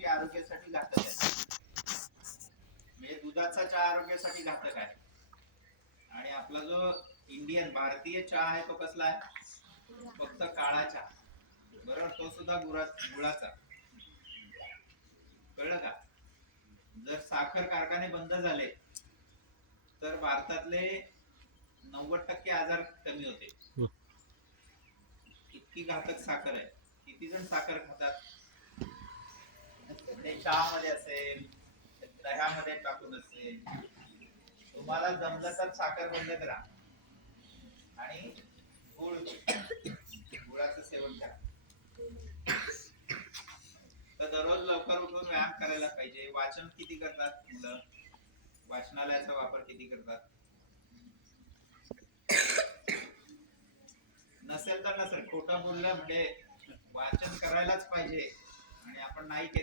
गोष्टी आरोग्यासाठी घातक आहेत. म्हणजे दुधाचा चहा आरोग्यासाठी घातक आहे. आणि आपला जो इंडियन भारतीय चहा आहे तो कसला आहे? फक्त काळा चहा. बरोबर तो सुद्धा गुळा गुळाचा. कळलं का? जर साखर कारखाने बंद झाले तर भारतातले नव्वद टक्के आजार कमी होते हं. इतकी घातक साखर आहे. किती जण साखर खातात? ते चहामध्ये असेल दह्यामध्ये टाकून असेल तुम्हाला जमलं तर साखर बंद करा. आणि गुळ गुळाचं सेवन करा. तर दररोज लवकर उठून व्यायाम करायला पाहिजे. वाचन किती करतात मुलं? वाचनालयाचा वापर किती करतात? नसेल तर नसेल. खोटं बोललं म्हणजे वाचन करायलाच पाहिजे. आणि आपण नाही केलं